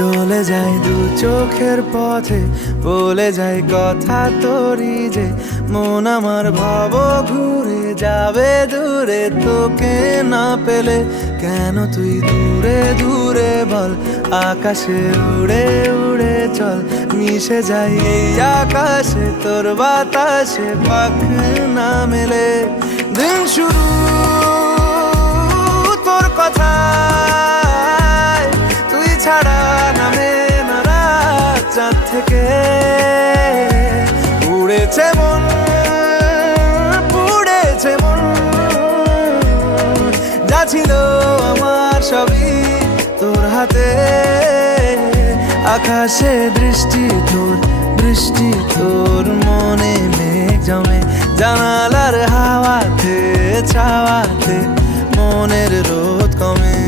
চলে যায় দু চোখের পথে, বলে যায় কথা তোরই যে মন আমার ভাব ঘুরে যাবে দূরে তোকে না পেলে। কেন তুই দূরে দূরে বল, আকাশে উড়ে উড়ে চল, মিশে যাই এই আকাশে তোর বাতাসে পাখ না মেলে। দিন শুরু তোর কথা, তুই ছাড়া নামে না রাত, চাঁদ থেকে উড়েছে মন, পুড়েছে মন, যা ছিল আমার সবই তোর হাতে। আকাশে দৃষ্টি তোর, বৃষ্টি তোর, মনে মেঘ জমে জানালার হাওয়াতে ছাওয়াতে, মনের রোদ কমে।